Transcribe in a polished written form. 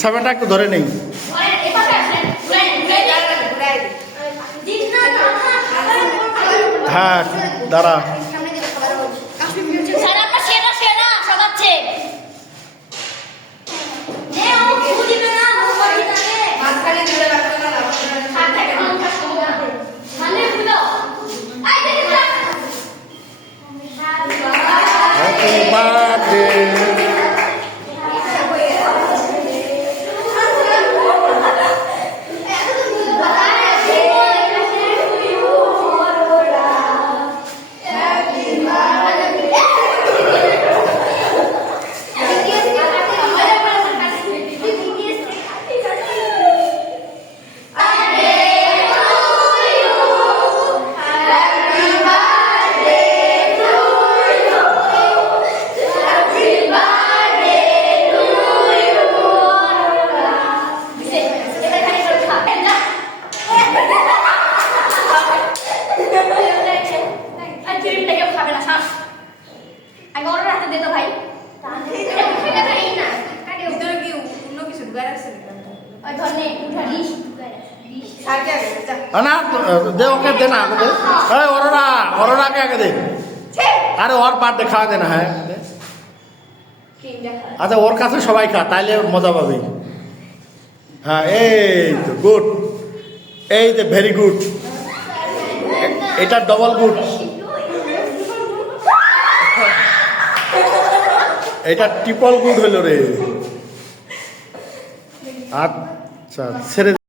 সেভেনটা একটু ধরে নেই। হ্যাঁ দাঁড়া। Happy birthday. ना दे ओके देना दे। अरे औरोरा के आगे दे। अरे और बात दिखा देना है। अच्छा और का तो सबाई खा ताइले मजा पाबी। हाँ ए तो गुड ए तो वेरी गुड এটা ডবল গুড এটা ট্রিপল গুড হলো রে। আচ্ছা ছেড়ে